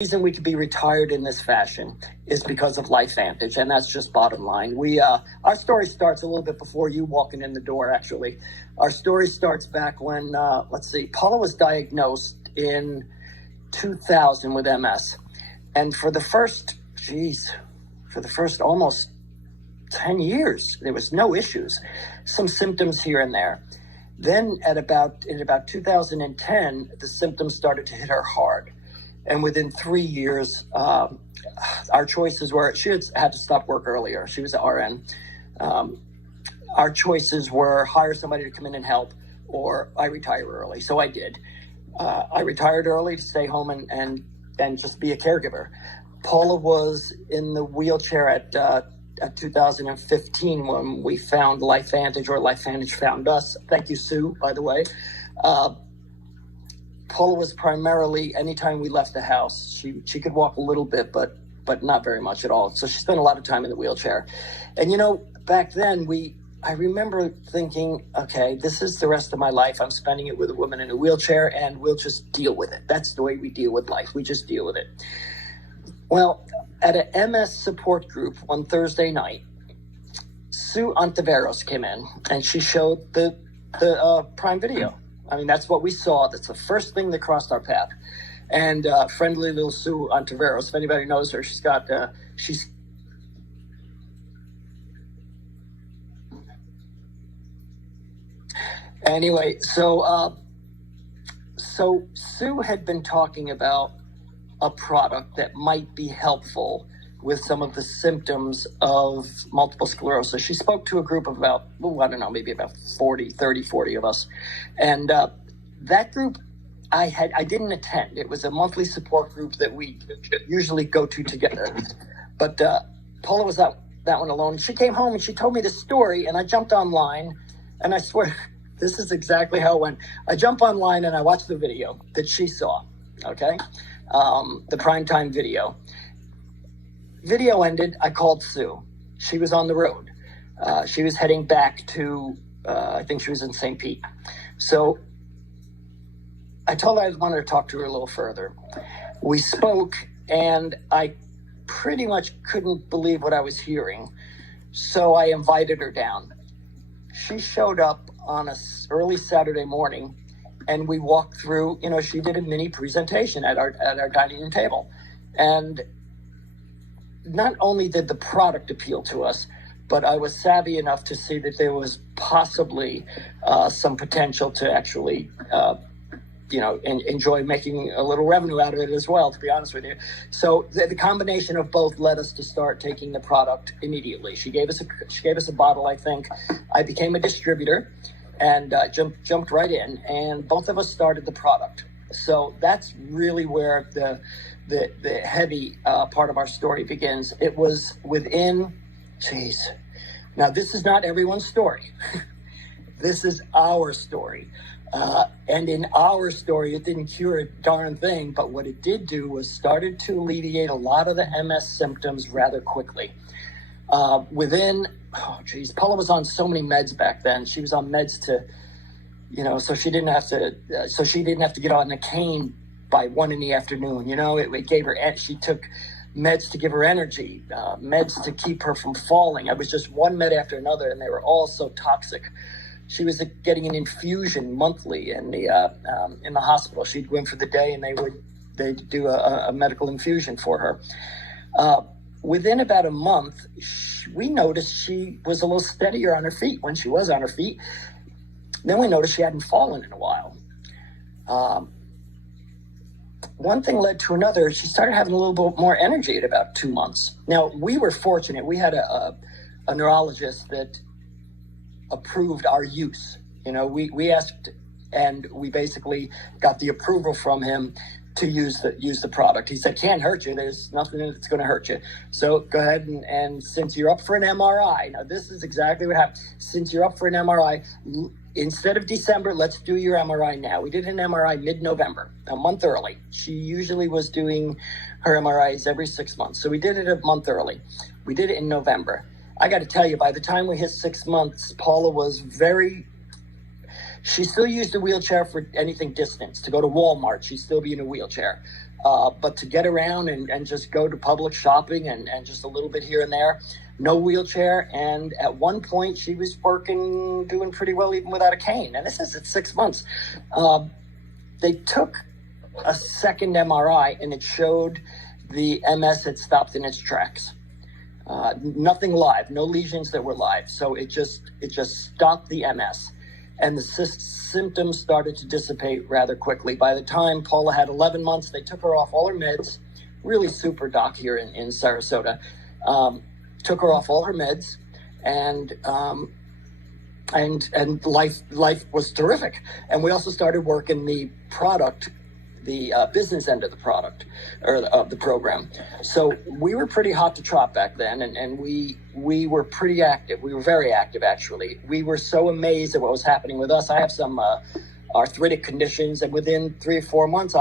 reason we could be retired in this fashion is because of LifeVantage, and that's just bottom line. Our story starts a little bit before you walking in the door, actually. Our story starts back when, Paula was diagnosed in 2000 with MS. And for the first almost 10 years, there was no issues, some symptoms here and there. Then in about 2010, the symptoms started to hit her hard. And within 3 years, our choices were, she had to stop work earlier. She was an RN. Our choices were hire somebody to come in and help, or I retire early. So I did. I retired early to stay home and just be a caregiver. Paula was in the wheelchair at 2015 when we found LifeVantage, or LifeVantage found us. Thank you, Sue, by the way. Paula was primarily, anytime we left the house, she could walk a little bit, but not very much at all. So she spent a lot of time in the wheelchair. And, back then I remember thinking, okay, this is the rest of my life. I'm spending it with a woman in a wheelchair, and we'll just deal with it. That's the way we deal with life. We just deal with it. Well, at an MS support group one Thursday night, Sue Ontiveros came in, and she showed the Prime Video. I mean, that's what we saw. That's the first thing that crossed our path. And friendly little Sue Ontiveros, if anybody knows her, she's anyway. So Sue had been talking about a product that might be helpful with some of the symptoms of multiple sclerosis. She spoke to a group of about, maybe about 40 of us. And that group, I didn't attend. It was a monthly support group that we usually go to together. But Paula was at that one alone. She came home and she told me the story, and I jumped online, and I swear, this is exactly how it went. I jumped online and I watched the video that she saw, okay? The primetime video. Video ended, I called Sue. She was on the road. She was heading back to, I think she was in St. Pete. So I told her I wanted to talk to her a little further. We spoke, and I pretty much couldn't believe what I was hearing. So I invited her down. She showed up on an early Saturday morning, and we walked through, she did a mini presentation at our dining room table. And not only did the product appeal to us, but I was savvy enough to see that there was possibly some potential to actually, enjoy making a little revenue out of it as well, to be honest with you. So the combination of both led us to start taking the product immediately. She gave us a bottle, I think. I became a distributor and jumped right in, and both of us started the product. So that's really where the heavy part of our story begins. It was within, now this is not everyone's story. This is our story. And in our story, it didn't cure a darn thing, but what it did do was started to alleviate a lot of the MS symptoms rather quickly. Paula was on so many meds back then. She was on meds to, so she didn't have to get on a cane by 1 PM. It gave her, she took meds to give her energy, meds to keep her from falling. It was just one med after another, and they were all so toxic. She was getting an infusion monthly in the hospital. She'd go in for the day, and they'd do a medical infusion for her. Within about a month, we noticed she was a little steadier on her feet when she was on her feet. Then we noticed she hadn't fallen in a while. One thing led to another. She started having a little bit more energy at about 2 months. Now, we were fortunate. We had a neurologist that approved our use. We asked, and we basically got the approval from him to use the product. He said, can't hurt you. There's nothing that's going to hurt you. So go ahead and since you're up for an MRI, now this is exactly what happened. Since you're up for an MRI, instead of December, let's do your MRI now. We did an MRI mid-November, a month early. She usually was doing her MRIs every 6 months. So we did it a month early. We did it in November. I got to tell you, by the time we hit 6 months, Paula was she still used a wheelchair for anything distance. To go to Walmart, she'd still be in a wheelchair. But to get around and just go to public shopping and just a little bit here and there, no wheelchair. And at one point she was doing pretty well even without a cane. And this is at 6 months. They took a second MRI and it showed the MS had stopped in its tracks. Nothing live, no lesions that were live. So it just stopped the MS. And the symptoms started to dissipate rather quickly. By the time Paula had 11 months, they took her off all her meds. Really super doc here in Sarasota. Took her off all her meds, and life was terrific. And we also started working the product, the business end of the product or of the program. So we were pretty hot to trot back then, and we were pretty active. We were very active, actually. We were so amazed at what was happening with us. I have some arthritic conditions, and within 3 or 4 months,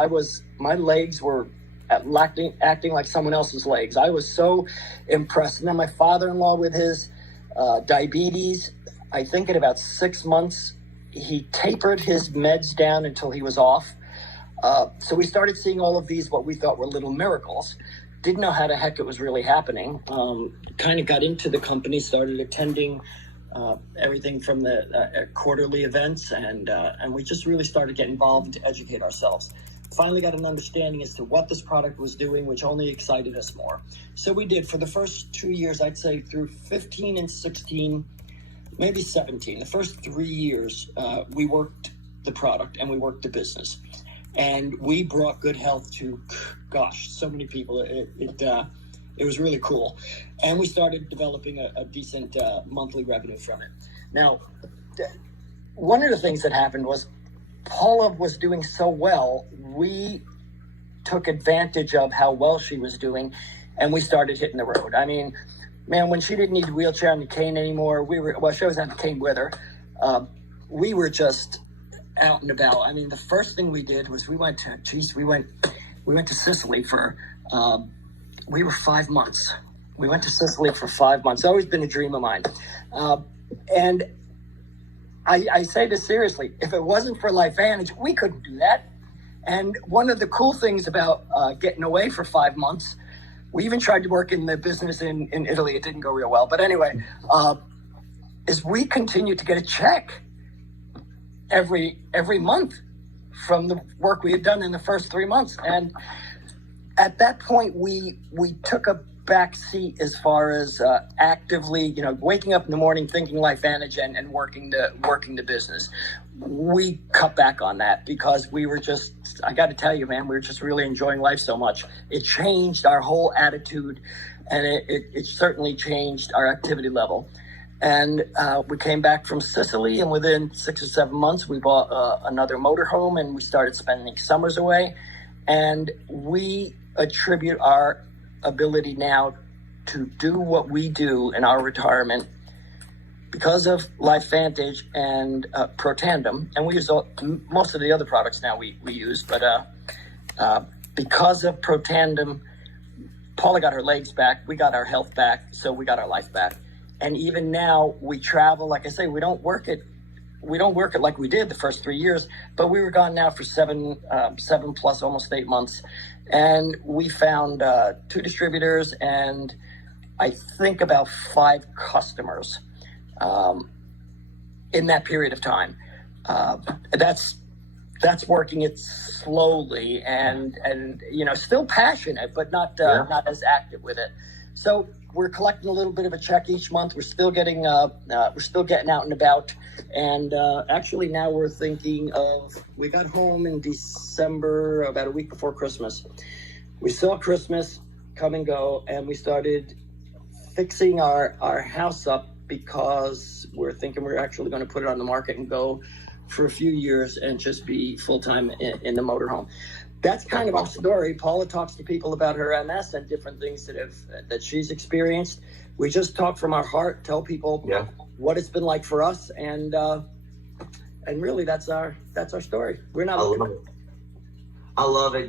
my legs were acting like someone else's legs. I was so impressed. And then my father-in-law with his diabetes, I think in about 6 months, he tapered his meds down until he was off. So we started seeing all of these, what we thought were little miracles. Didn't know how the heck it was really happening. Kind of got into the company, started attending everything from the quarterly events, and we just really started getting involved to educate ourselves. Finally got an understanding as to what this product was doing, which only excited us more. So we did for the first 2 years, I'd say through 15 and 16, maybe 17. The first 3 years, we worked the product and we worked the business. And we brought good health to, gosh, so many people. It was really cool. And we started developing a decent monthly revenue from it. Now, one of the things that happened was Paula was doing so well, we took advantage of how well she was doing, and we started hitting the road. I mean, man, when she didn't need the wheelchair and the cane anymore, she always had the cane with her. We were just out and about. I mean, the first thing we did was we went to Sicily for, we were 5 months. We went to Sicily for 5 months. It's always been a dream of mine. And I say this seriously, if it wasn't for LifeVantage, we couldn't do that. And one of the cool things about getting away for 5 months, we even tried to work in the business in Italy. It didn't go real well. But anyway, is we continued to get a check every month from the work we had done in the first 3 months. And at that point, we took a back seat as far as actively, waking up in the morning thinking LifeVantage and working the business. We cut back on that because we were just, I got to tell you, man, we were just really enjoying life so much. It changed our whole attitude, and it certainly changed our activity level. And we came back from Sicily, and within 6 or 7 months, we bought another motorhome, and we started spending summers away. And we attribute our ability now to do what we do in our retirement because of LifeVantage and Protandem, and we use most of the other products now we use, but because of Protandem, Paula got her legs back, we got our health back, so we got our life back. And even now we travel, like I say, we don't work it like we did the first 3 years, but we were gone now for seven plus almost 8 months. And we found 2 distributors and I think about 5 customers in that period of time. That's working it slowly and still passionate, but not as active with it. So we're collecting a little bit of a check each month. We're still getting out and about. And actually now we're thinking we got home in December, about a week before Christmas. We saw Christmas come and go, and we started fixing our house up because we're thinking we're actually going to put it on the market and go for a few years and just be full-time in the motorhome. That's kind of our story. Paula talks to people about her MS and different things that she's experienced. We just talk from our heart, tell people what it's been like for us, and really that's our story. We're not. I love it.